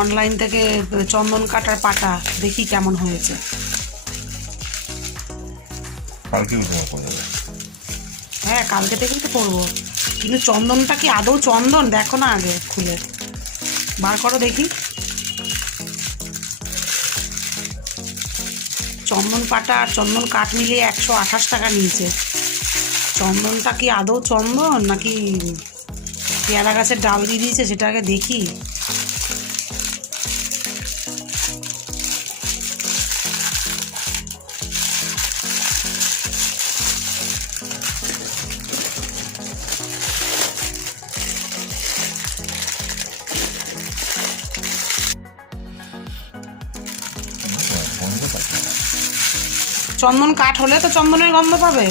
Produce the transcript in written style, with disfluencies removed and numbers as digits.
Online থেকে চন্দন কাটার পাটা দেখি কেমন হয়েছে। কালকেও তোমার করে দেবে। হ্যাঁ, কালকে থেকেই তো করবো, কিন্তু চন্দনটা কি আদৌ চন্দন দেখো না, আগে খুলে বার করো দেখি। চন্দন পাটা আর চন্দন কাঠ মিলিয়ে 128 টাকা নিয়েছে। চন্দনটা কি আদৌ চন্দন নাকি পেয়ারা গাছের ডাল দিয়ে দিয়েছে, সেটা আগে দেখি। গন্ধ পাচ্ছি না। চন্দন কাঠ হলে তো চন্দনের গন্ধ পাবে।